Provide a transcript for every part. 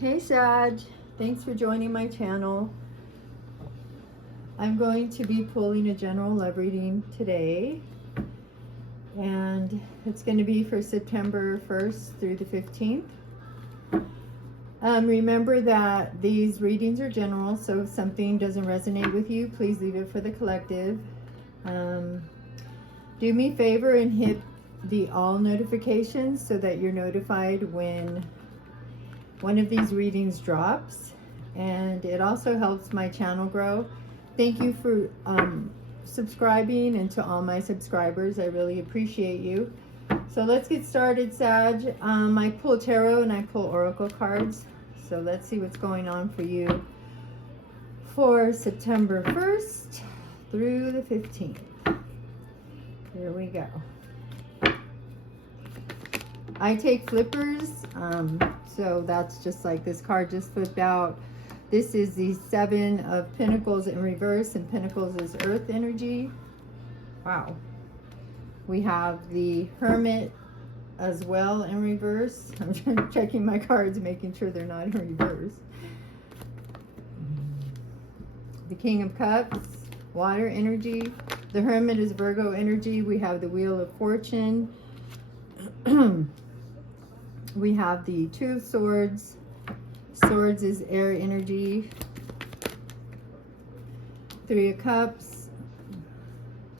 Hey Sag, thanks for joining my channel. I'm going to be pulling a general love reading today, and it's going to be for September 1st through the 15th. Remember that these readings are general, so if something doesn't resonate with you, please leave it for the collective. Do me a favor and hit the all notifications so that you're notified when one of these readings drops, and it also helps my channel grow. Thank you for subscribing, and to all my subscribers, I really appreciate you. So let's get started, Sag. I pull tarot and I pull oracle cards, so let's see what's going on for you for September 1st through the 15th. Here we go. I take flippers, so that's just like this card just flipped out. This is the Seven of Pentacles in reverse, and Pentacles is earth energy. Wow. We have the Hermit as well in reverse. I'm checking my cards, making sure they're not in reverse. The King of Cups, water energy. The Hermit is Virgo energy. We have the Wheel of Fortune. We have the Two of Swords. Swords is air energy. Three of Cups,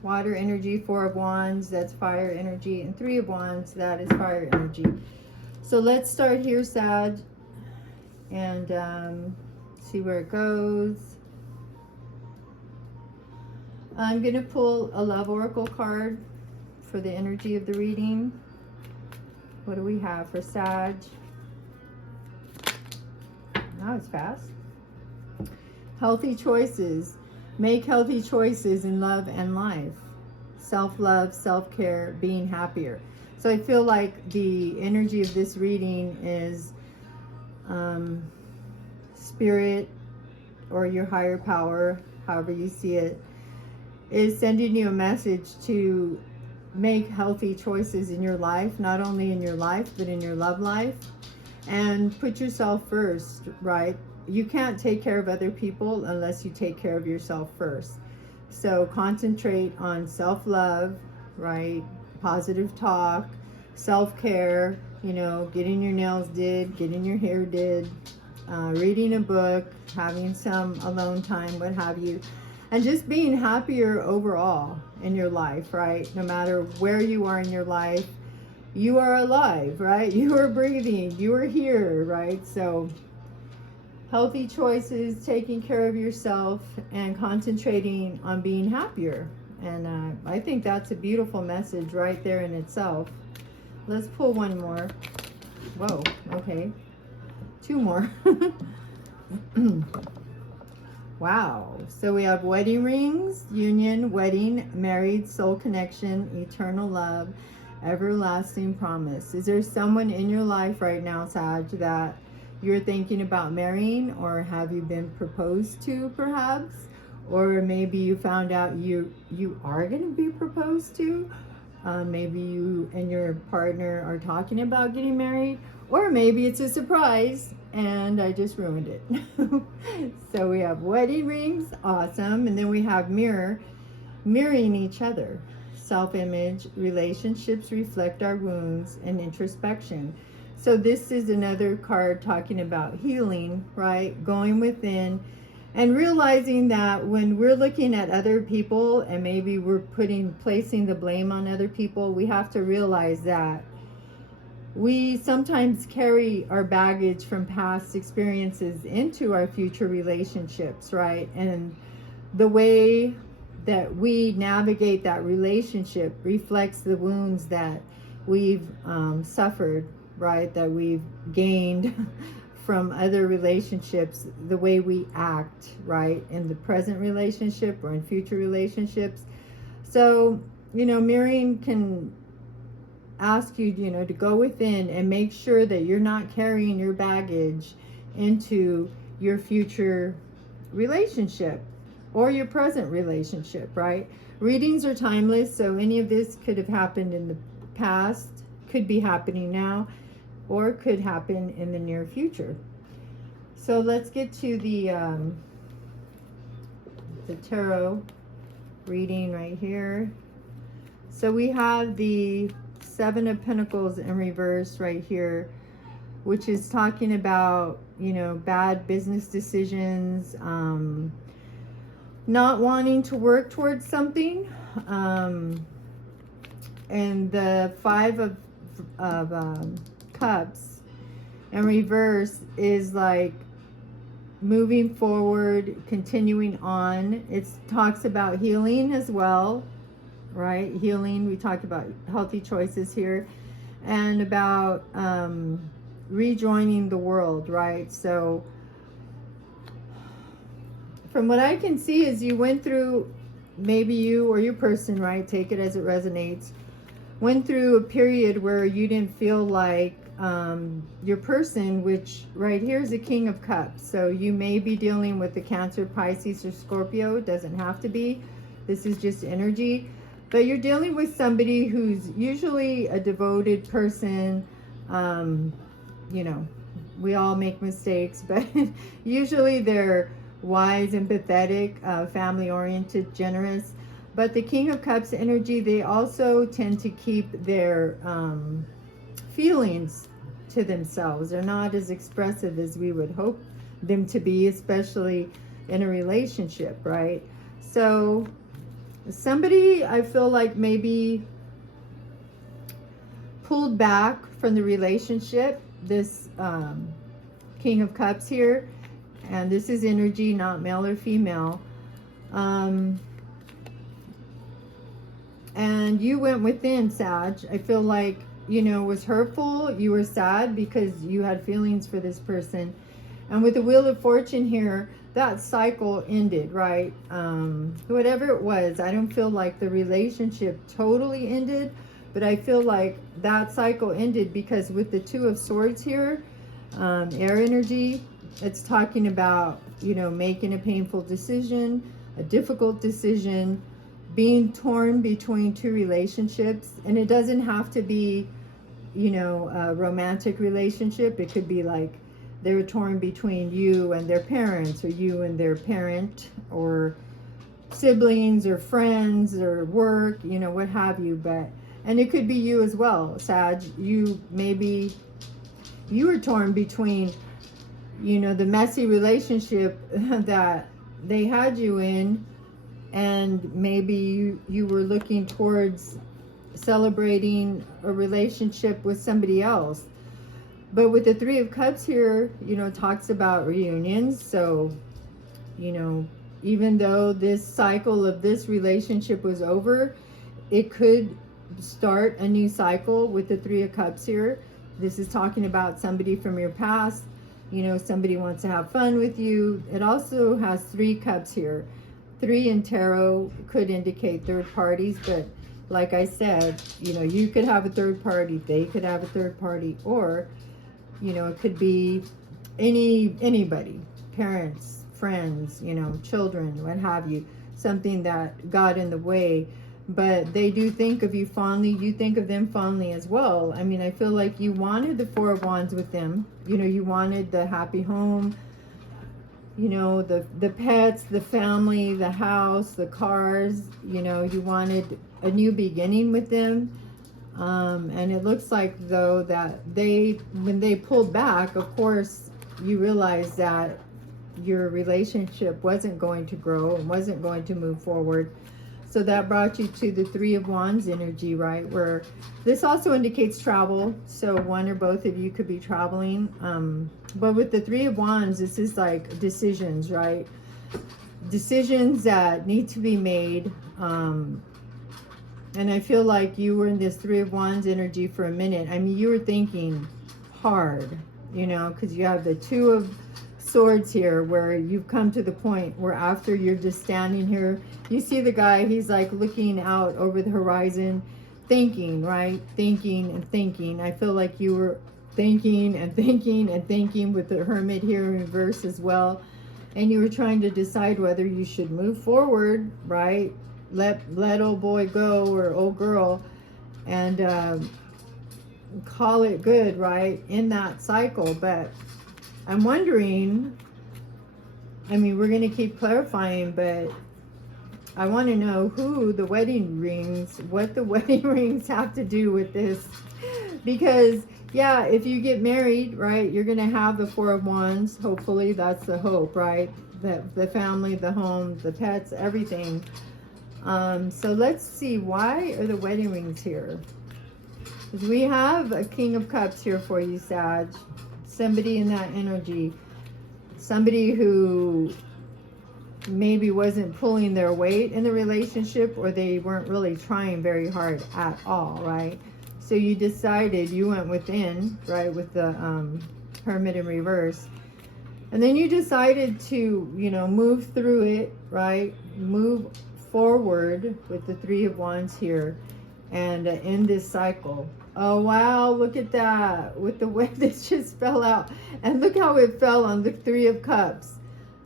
water energy. Four of Wands, that's fire energy. And Three of Wands, that is fire energy. So let's start here, Sag, and see where it goes. I'm going to pull a love oracle card for the energy of the reading. What do we have for Sag? That was fast. Healthy choices. Make healthy choices in love and life. Self-love, self-care, being happier. So I feel like the energy of this reading is spirit, or your higher power, however you see it, is sending you a message to make healthy choices in your life, not only in your life, but in your love life. And put yourself first, right? You can't take care of other people unless you take care of yourself first. So concentrate on self-love, right? Positive talk, self-care, you know, getting your nails did, getting your hair did, reading a book, having some alone time, what have you. And just being happier overall in your life, right? No matter where you are in your life, you are alive, right? You are breathing, you are here, right? So healthy choices, taking care of yourself, and concentrating on being happier. And I think that's a beautiful message right there in itself. Let's pull one more. Whoa, okay. Two more. Wow. So we have wedding rings, union, wedding, married, soul connection, eternal love, everlasting promise. Is there someone in your life right now, Sag, that you're thinking about marrying, or have you been proposed to perhaps? Or maybe you found out you are going to be proposed to. Maybe you and your partner are talking about getting married, or maybe it's a surprise and I just ruined it. So we have wedding rings, awesome. And then we have mirroring each other. Self-image, relationships reflect our wounds, and introspection. So this is another card talking about healing, right? Going within and realizing that when we're looking at other people and maybe we're placing the blame on other people, we have to realize that we sometimes carry our baggage from past experiences into our future relationships, right? And the way that we navigate that relationship reflects the wounds that we've suffered, right? That we've gained from other relationships, the way we act, right? In the present relationship or in future relationships. So, you know, mirroring can ask you, you know, to go within and make sure that you're not carrying your baggage into your future relationship or your present relationship, right? Readings are timeless, so any of this could have happened in the past, could be happening now, or could happen in the near future. So let's get to the tarot reading right here. So we have the Seven of Pentacles in reverse right here, which is talking about, you know, bad business decisions, not wanting to work towards something. And the Five of Cups in reverse is like moving forward, continuing on. It talks about healing as well, right? Healing, we talked about healthy choices here, and about rejoining the world, right? So from what I can see is you went through, maybe you or your person, right? Take it as it resonates. Went through a period where you didn't feel like your person, which right here is the King of Cups. So you may be dealing with the Cancer, Pisces, or Scorpio. It doesn't have to be. This is just energy. But you're dealing with somebody who's usually a devoted person. You know, we all make mistakes, but usually they're wise, empathetic, family-oriented, generous. But the King of Cups energy, they also tend to keep their feelings to themselves. They're not as expressive as we would hope them to be, especially in a relationship, right? So somebody, I feel like, maybe pulled back from the relationship, this King of Cups here, and this is energy, not male or female. And you went within, Sag. I feel like, you know, it was hurtful. You were sad because you had feelings for this person. And with the Wheel of Fortune here, that cycle ended, right? Whatever it was, I don't feel like the relationship totally ended, but I feel like that cycle ended because with the Two of Swords here, air energy, it's talking about, you know, making a painful decision, a difficult decision, being torn between two relationships. And it doesn't have to be, you know, a romantic relationship. It could be like they're torn between you and their parents, or you and their parent, or siblings, or friends, or work, you know, what have you. But, and it could be you as well, Sag. You, maybe you were torn between, you know, the messy relationship that they had you in, and maybe you were looking towards celebrating a relationship with somebody else. But with the Three of Cups here, you know, it talks about reunions. So, you know, even though this cycle of this relationship was over, it could start a new cycle with the Three of Cups here. This is talking about somebody from your past. You know, somebody wants to have fun with you. It also has Three Cups here. 3 in tarot could indicate third parties, but like I said, you know, you could have a third party, they could have a third party, or, you know, it could be anybody, parents, friends, you know, children, what have you, something that got in the way. But they do think of you fondly. You think of them fondly as well. I mean, I feel like you wanted the Four of Wands with them. You know, you wanted the happy home, you know, the pets, the family, the house, the cars. You know, you wanted a new beginning with them. And it looks like, though, that when they pulled back, of course, you realized that your relationship wasn't going to grow and wasn't going to move forward. So that brought you to the Three of Wands energy, right? Where this also indicates travel. So one or both of you could be traveling. But with the Three of Wands, this is like decisions, right? Decisions that need to be made. And I feel like you were in this Three of Wands energy for a minute. I mean, you were thinking hard, you know, because you have the Two of Swords here, where you've come to the point where after you're just standing here, you see the guy, he's like looking out over the horizon, thinking, right? Thinking and thinking. I feel like you were thinking and thinking and thinking with the Hermit here in reverse as well. And you were trying to decide whether you should move forward, right? Let old boy go, or old girl, and call it good, right? In that cycle. But I'm wondering, I mean, we're going to keep clarifying, but I want to know who the wedding rings, what the wedding rings have to do with this. Because, yeah, if you get married, right, you're going to have the Four of Wands. Hopefully, that's the hope, right? The family, the home, the pets, everything. So let's see, why are the wedding rings here? Because we have a King of Cups here for you, Sag. Somebody in that energy. Somebody who maybe wasn't pulling their weight in the relationship, or they weren't really trying very hard at all, right? So you decided, you went within, right, with the Hermit in reverse. And then you decided to, you know, move through it, right? Move forward with the Three of Wands here and end this cycle. Oh, wow, look at that. With the way this just fell out. And look how it fell on the Three of Cups.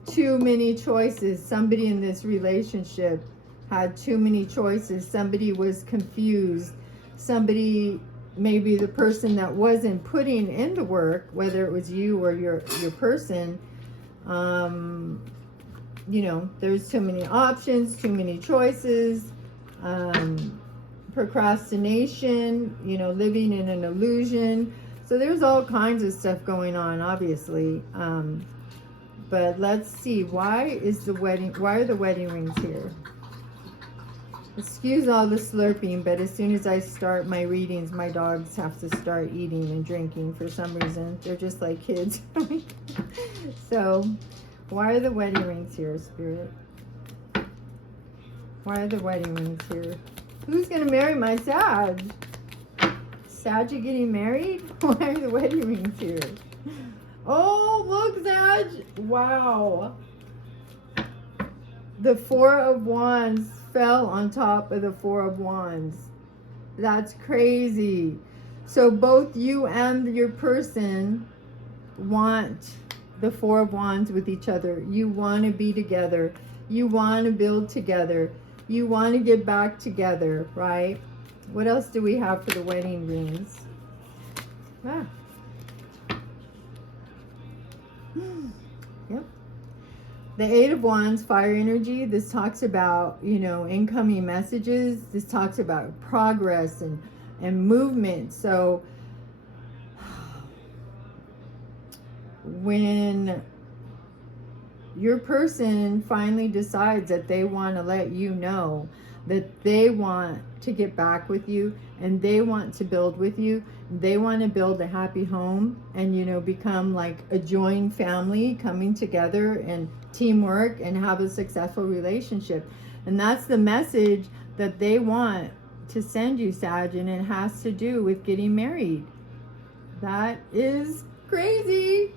Too many choices. Somebody in this relationship had too many choices. Somebody was confused. Somebody, maybe the person that wasn't putting in the work, whether it was you or your person, you know, there's too many options, too many choices, procrastination, you know, living in an illusion. So there's all kinds of stuff going on, obviously. But let's see, why are the wedding rings here? Excuse all the slurping, but as soon as I start my readings, my dogs have to start eating and drinking for some reason. They're just like kids. So, why are the wedding rings here, Spirit? Why are the wedding rings here? Who's going to marry my Sag? Sag, you getting married? Why are the wedding rings here? Oh, look, Sag. Wow. The Four of Wands fell on top of the Four of Wands. That's crazy. So both you and your person want the Four of Wands with each other. You want to be together. You want to build together. You want to get back together, right? What else do we have for the wedding rings? Ah. Yep. The Eight of Wands, fire energy. This talks about, you know, incoming messages. This talks about progress and movement. So when your person finally decides that they want to let you know that they want to get back with you and they want to build with you, they want to build a happy home and, you know, become like a joined family, coming together and teamwork and have a successful relationship. And that's the message that they want to send you, Sag, and it has to do with getting married. That is crazy.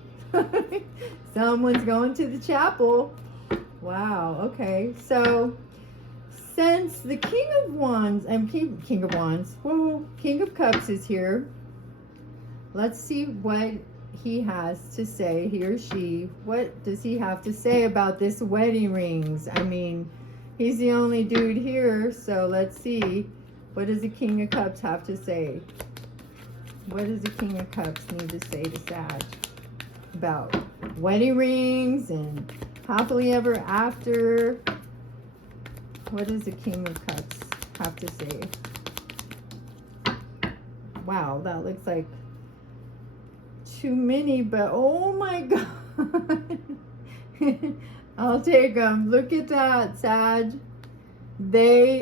Someone's going to the chapel. Wow. Okay. So since the King of Wands, King of Wands, whoa, King of Cups is here. Let's see what he has to say, he or she. What does he have to say about this wedding rings? I mean, he's the only dude here, so let's see. What does the King of Cups have to say? What does the King of Cups need to say to Sag about wedding rings and happily ever after? What does the King of Cups have to say? Wow, that looks like too many, but oh my God. I'll take them. Look at that, Sag.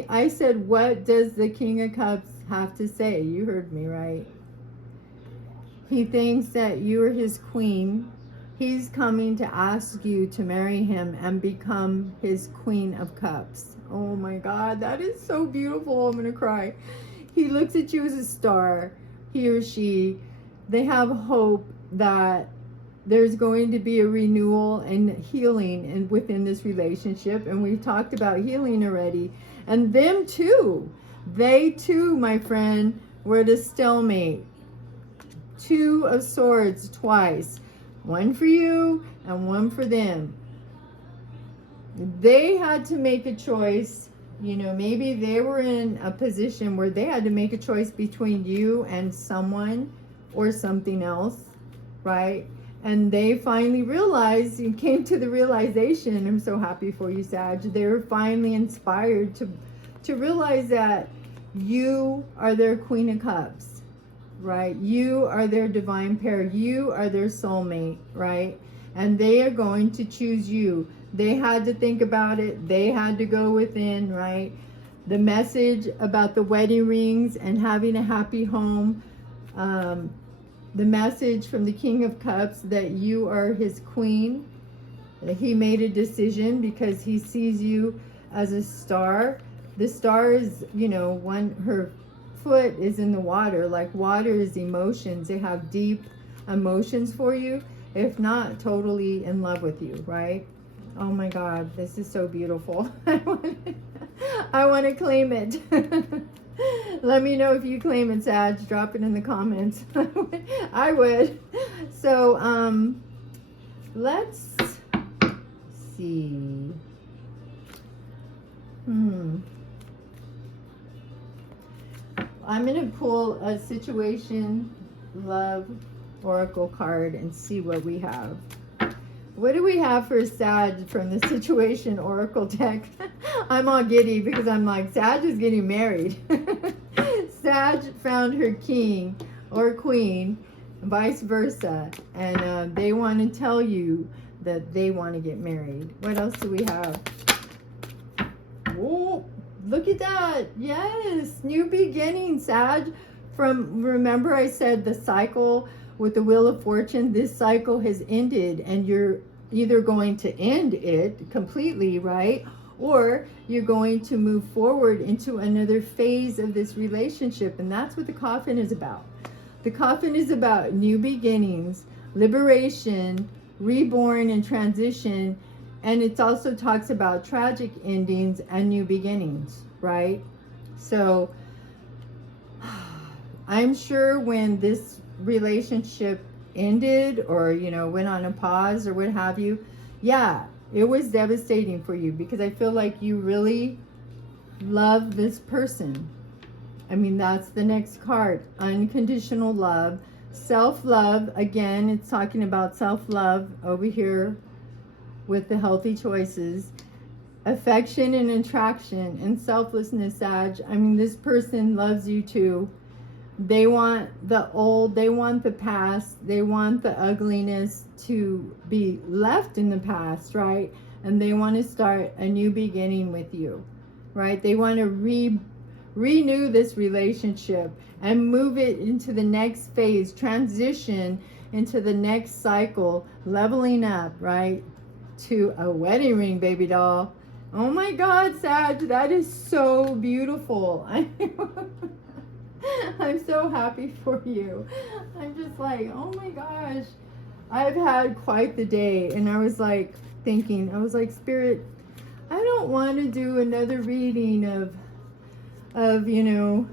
I said, what does the King of Cups have to say? You heard me, right? He thinks that you are his queen. He's coming to ask you to marry him and become his Queen of Cups. Oh my God, that is so beautiful. I'm going to cry. He looks at you as a star, he or she. They have hope that there's going to be a renewal and healing within this relationship. And we've talked about healing already. And them too. They too, my friend, were the stalemate. Two of Swords twice. One for you and one for them. They had to make a choice. You know, maybe they were in a position where they had to make a choice between you and someone or something else, right? And they finally realized, and came to the realization, I'm so happy for you, Sag. They were finally inspired to realize that you are their Queen of Cups, right? You are their divine pair. You are their soulmate, right? And they are going to choose you. They had to think about it. They had to go within, right? The message about the wedding rings and having a happy home. The message from the King of Cups that you are his queen. He made a decision because he sees you as a star. The star is, you know, her foot is in the water. Like water is emotions. They have deep emotions for you, if not totally in love with you, right? Oh my God, this is so beautiful. I want to claim it. Let me know if you claim it, Sag. Drop it in the comments. I would. So, let's see. I'm going to pull a situation love oracle card and see what we have. What do we have for Sag from the situation oracle deck? I'm all giddy because I'm like, Sag is getting married. Sag found her king or queen, vice versa. And they want to tell you that they want to get married. What else do we have? Oh, look at that. Yes, new beginning, Sag. Remember I said the cycle with the Wheel of Fortune, this cycle has ended and you're either going to end it completely, right? Or you're going to move forward into another phase of this relationship. And that's what the coffin is about. The coffin is about new beginnings, liberation, reborn and transition. And it also talks about tragic endings and new beginnings, right? So I'm sure when this relationship ended or, you know, went on a pause or what have you, yeah, it was devastating for you because I feel like you really love this person. I mean, that's the next card, unconditional love, self-love. Again, it's talking about self-love over here with the healthy choices, affection and attraction and selflessness, Sag. I mean, this person loves you too. They want the old, they want the past, they want the ugliness to be left in the past, right? And they want to start a new beginning with you, right? They want to renew this relationship and move it into the next phase, transition into the next cycle, leveling up, right? To a wedding ring, baby doll. Oh my God, Sag, that is so beautiful. I'm so happy for you. I'm just like, oh my gosh. I've had quite the day. And I was like thinking, I was like, Spirit, I don't want to do another reading of you know,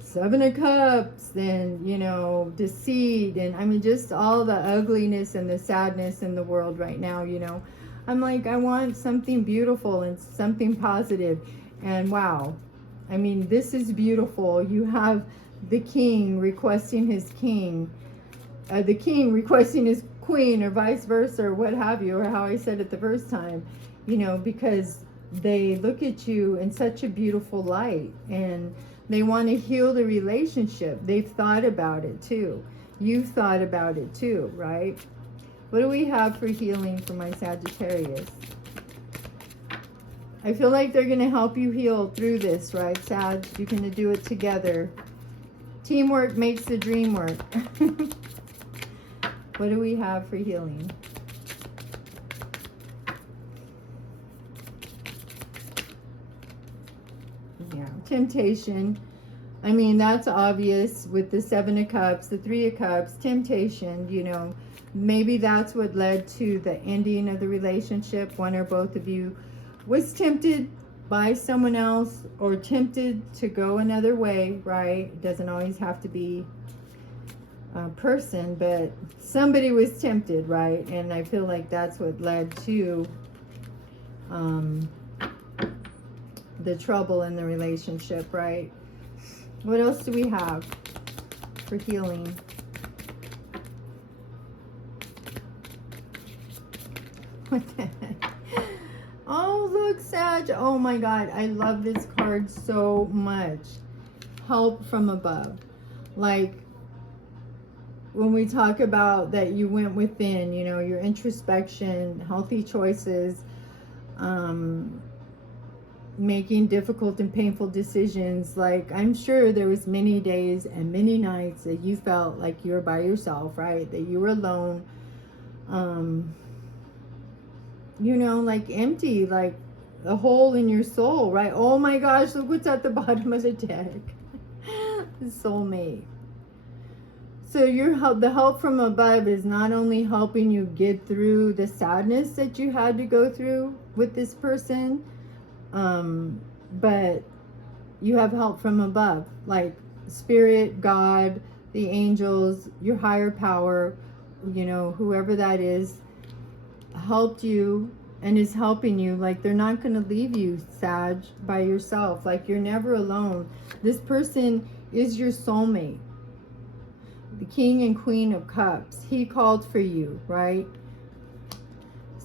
Seven of Cups and, you know, deceit. And I mean, just all the ugliness and the sadness in the world right now, you know. I'm like, I want something beautiful and something positive. And wow. I mean, this is beautiful. You have the king requesting his king, the king requesting his queen, or vice versa, or what have you, or how I said it the first time, you know, because they look at you in such a beautiful light and they want to heal the relationship. They've thought about it too. You've thought about it too, right? What do we have for healing for my Sagittarius? I feel like they're going to help you heal through this, right, Sag? You're going to do it together. Teamwork makes the dream work. What do we have for healing? Yeah, temptation. I mean, that's obvious with the Seven of Cups, the Three of Cups, temptation, you know. Maybe that's what led to the ending of the relationship. One or both of you was tempted by someone else or tempted to go another way, right? It doesn't always have to be a person, but somebody was tempted, right? And I feel like that's what led to the trouble in the relationship, right? What else do we have for healing? What the heck? Oh, look, Sag. Oh my God. I love this card so much. Help from above. Like, when we talk about that you went within, you know, your introspection, healthy choices, making difficult and painful decisions. Like, I'm sure there was many days and many nights that you felt like you were by yourself, right? That you were alone. You know, like empty, like a hole in your soul, right? Oh my gosh, look what's at the bottom of the deck. The soulmate. So the help from above is not only helping you get through the sadness that you had to go through with this person, but you have help from above, like spirit, God, the angels, your higher power, you know, whoever that is, helped you and is helping you. Like, they're not going to leave you, Sag, by yourself. Like, you're never alone. This person is your soulmate. The King and Queen of Cups. He called for you, right?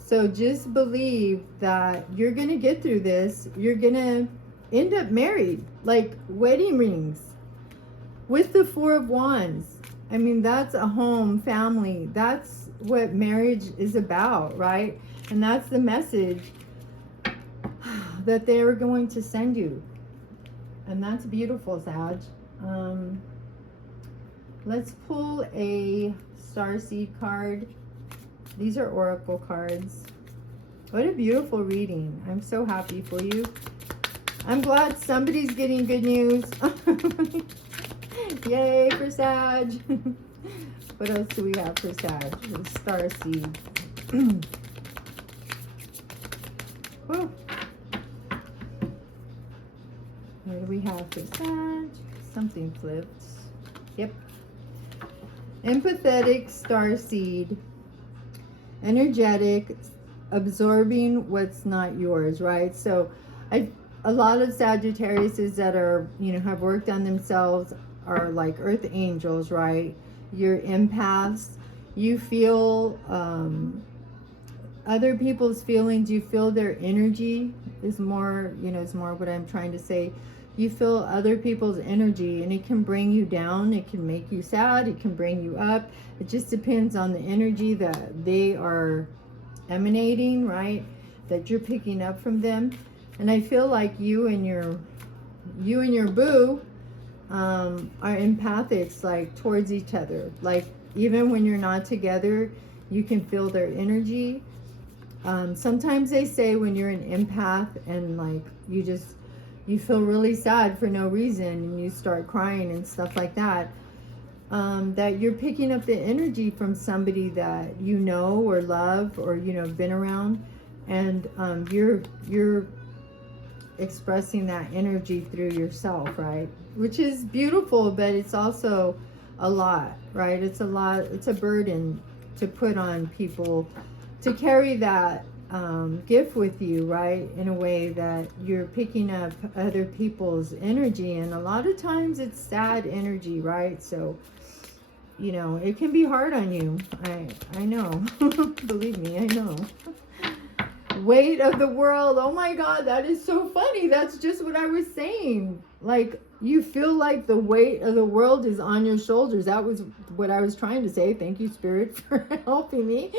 So just believe that you're going to get through this. You're going to end up married, like wedding rings with the Four of Wands. I mean, that's a home, family. That's what marriage is about, right? And that's the message that they're going to send you. And that's beautiful, Sag. Let's pull a starseed card. These are oracle cards. What a beautiful reading. I'm so happy for you. I'm glad somebody's getting good news. Yay for Sag. What else do we have for Sag? Starseed. Whoa. What do we have for Sag? Something flipped. Yep. Empathetic starseed. Energetic, absorbing what's not yours, right? So a lot of Sagittariuses that are, you know, have worked on themselves are like earth angels, right? You're empaths. You feel other people's feelings. You feel their energy is more, you know, is more what I'm trying to say. You feel other people's energy, and it can bring you down. It can make you sad. It can bring you up. It just depends on the energy that they are emanating, right? That you're picking up from them. And I feel like you and your boo are empathics, like towards each other. Like, even when you're not together, you can feel their energy. Sometimes they say when you're an empath and like you feel really sad for no reason and you start crying and stuff like that, that you're picking up the energy from somebody that you know or love or, you know, been around, and you're expressing that energy through yourself, right? Which is beautiful, but it's also a lot, right? It's a lot. It's a burden to put on people to carry that gift with you, right? In a way that you're picking up other people's energy, and a lot of times it's sad energy, right? So, you know, it can be hard on you. I know. Believe me, I know. Weight of the world. Oh my God, that is so funny. That's just what I was saying. Like, you feel like the weight of the world is on your shoulders. That was what I was trying to say. Thank you, Spirit, for helping me.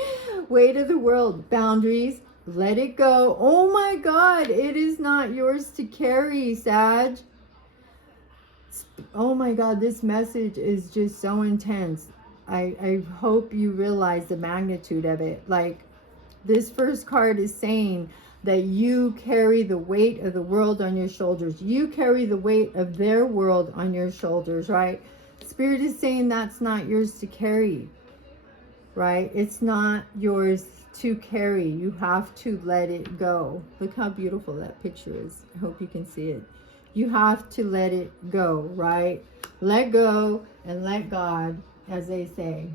Weight of the world. Boundaries. Let it go. Oh my God, it is not yours to carry, Sag. Oh my God, this message is just so intense. I hope you realize the magnitude of it. Like, this first card is saying that you carry the weight of the world on your shoulders. You carry the weight of their world on your shoulders, right? Spirit is saying that's not yours to carry, right? It's not yours to carry. You have to let it go. Look how beautiful that picture is. I hope you can see it. You have to let it go, right? Let go and let God, as they say.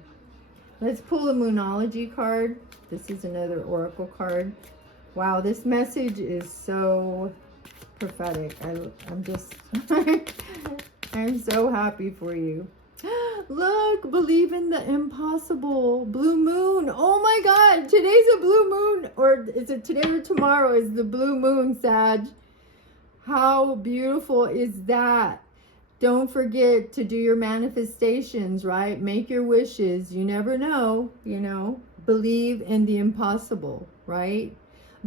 Let's pull a Moonology card. This is another oracle card. Wow, this message is so prophetic. I'm just, I'm so happy for you. Look, believe in the impossible. Blue moon. Oh my God, today's a blue moon. Or is it today or tomorrow is the blue moon, Sag? How beautiful is that? Don't forget to do your manifestations, right? Make your wishes. You never know, you know. Believe in the impossible, right?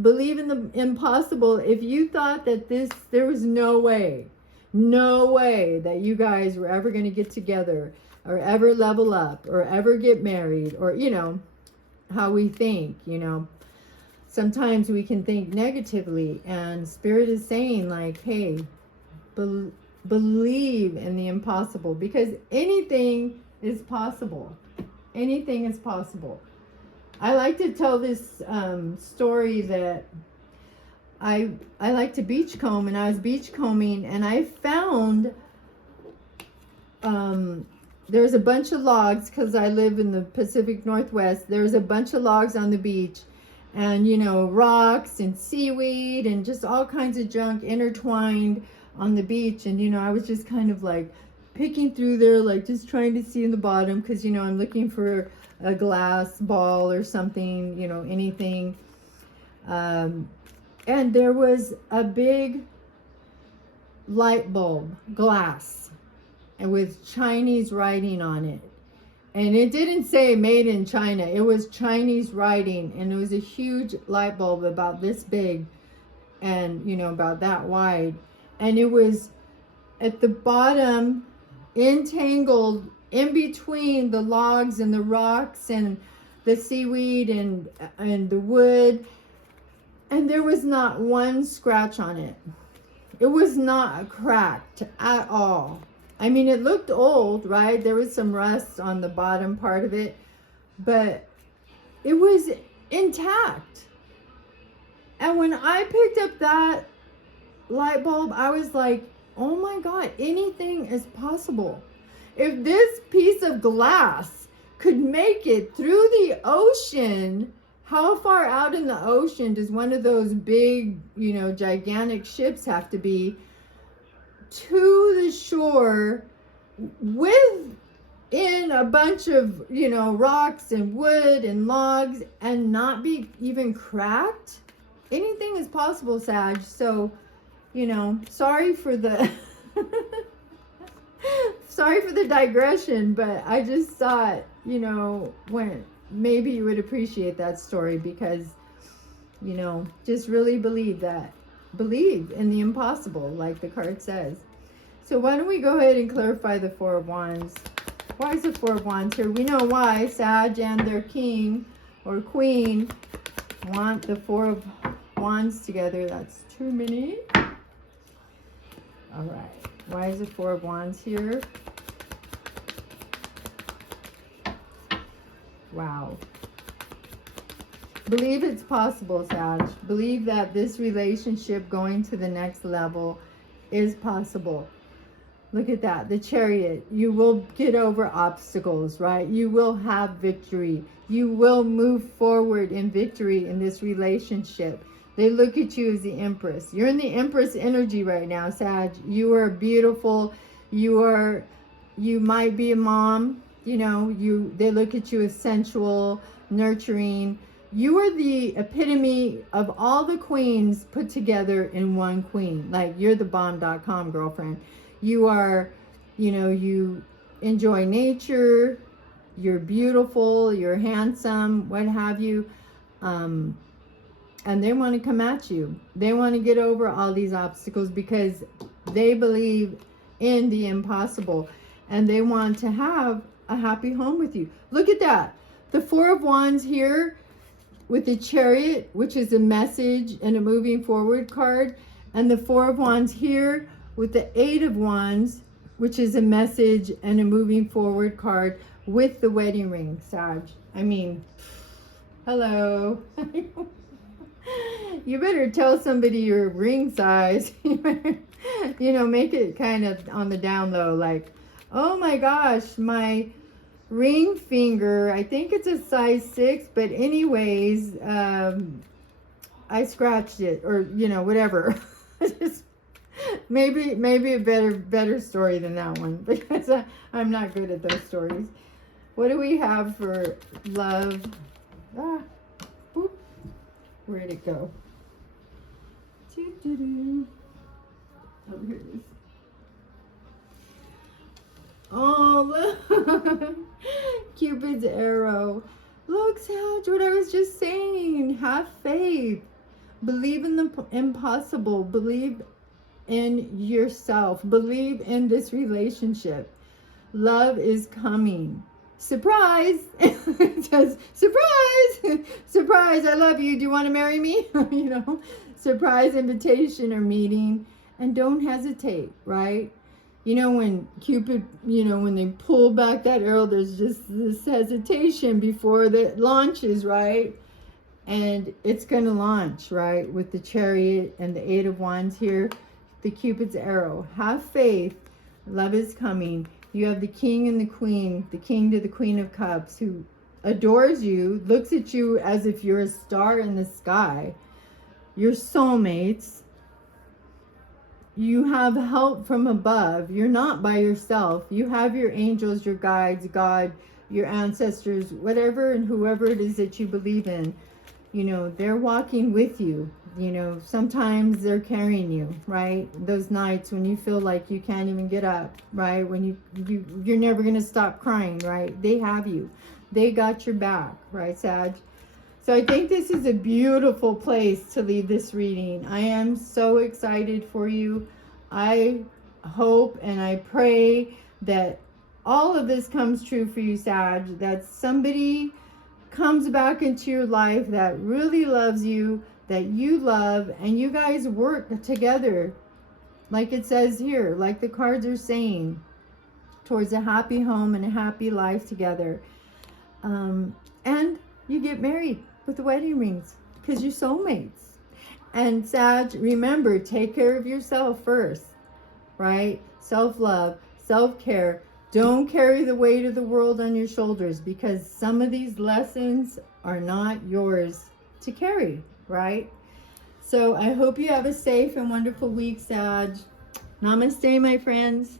Believe in the impossible. If you thought that there was no way that you guys were ever going to get together or ever level up or ever get married, or, you know, how we think, you know. Sometimes we can think negatively, and Spirit is saying like, hey, believe in the impossible, because anything is possible. Anything is possible. I like to tell this story that I like to beachcomb, and I was beachcombing, and I found there's a bunch of logs, because I live in the Pacific Northwest. There's a bunch of logs on the beach, and, you know, rocks and seaweed and just all kinds of junk intertwined on the beach. And, you know, I was just kind of like picking through there, like just trying to see in the bottom, because, you know, I'm looking for a glass ball or something, you know, anything. And there was a big light bulb, glass, and with Chinese writing on it. And it didn't say made in China. It was Chinese writing, and it was a huge light bulb about this big and, you know, about that wide. And it was at the bottom, entangled in between the logs and the rocks and the seaweed and the wood. And there was not one scratch on it. It was not cracked at all. I mean, it looked old, right? There was some rust on the bottom part of it, but it was intact. And when I picked up that light bulb, I was like, oh my God, anything is possible. If this piece of glass could make it through the ocean, how far out in the ocean does one of those big, you know, gigantic ships have to be to the shore within a bunch of, you know, rocks and wood and logs and not be even cracked? Anything is possible, Sag. So, you know, sorry for the sorry for the digression, but I just thought, you know, when maybe you would appreciate that story, because, you know, just really believe in the impossible, like the card says. So why don't we go ahead and clarify the Four of Wands? Why is the Four of Wands here? We know why. Sag and their king or queen want the Four of Wands together. That's too many. All right. Why is the Four of Wands here? Wow. Believe it's possible, Sag. Believe that this relationship going to the next level is possible. Look at that. The Chariot. You will get over obstacles, right? You will have victory. You will move forward in victory in this relationship. They look at you as the Empress. You're in the Empress energy right now, Sag. You are beautiful. You might be a mom. You know, they look at you as sensual, nurturing. You are the epitome of all the queens put together in one queen. Like, you're the bomb.com girlfriend. You are, you know, you enjoy nature. You're beautiful. You're handsome, what have you. And they want to come at you. They want to get over all these obstacles because they believe in the impossible. And they want to have a happy home with you. Look at that. The Four of Wands here with the Chariot, which is a message and a moving forward card. And the Four of Wands here with the Eight of Wands, which is a message and a moving forward card with the wedding ring, Sag. I mean, hello. You better tell somebody your ring size. You know, make it kind of on the down low, like, oh my gosh, my ring finger, I think it's a size 6, but anyways, I scratched it, or, you know, whatever. Maybe a better story than that one, because I'm not good at those stories. What do we have for love? Ah, boop. Where'd it go? Doo-doo-doo. Oh, here it is. Oh, look. Cupid's arrow. Look, Sag, what I was just saying. Have faith. Believe in the impossible. Believe in yourself. Believe in this relationship. Love is coming. Surprise! It says, surprise! Surprise, I love you. Do you want to marry me? You know, surprise invitation or meeting. And don't hesitate, right? You know, when Cupid, you know, when they pull back that arrow, there's just this hesitation before it launches, right? And it's going to launch, right? With the Chariot and the Eight of Wands here, the Cupid's arrow. Have faith. Love is coming. You have the King and the Queen, the King to the Queen of Cups, who adores you, looks at you as if you're a star in the sky. Your soulmates. You have help from above. You're not by yourself. You have your angels, your guides, God, your ancestors, whatever and whoever it is that you believe in. You know, they're walking with you. You know, sometimes they're carrying you, right? Those nights when you feel like you can't even get up, right? When you're never going to stop crying, right? They have you. They got your back, right, Sag? So I think this is a beautiful place to leave this reading. I am so excited for you. I hope and I pray that all of this comes true for you, Sag, that somebody comes back into your life that really loves you, that you love, and you guys work together, like it says here, like the cards are saying, towards a happy home and a happy life together. And you get married with the wedding rings because you're soulmates. And Sag, remember, take care of yourself first, right? Self-love, self-care. Don't carry the weight of the world on your shoulders, because some of these lessons are not yours to carry, right? So I hope you have a safe and wonderful week, Sag. Namaste, my friends.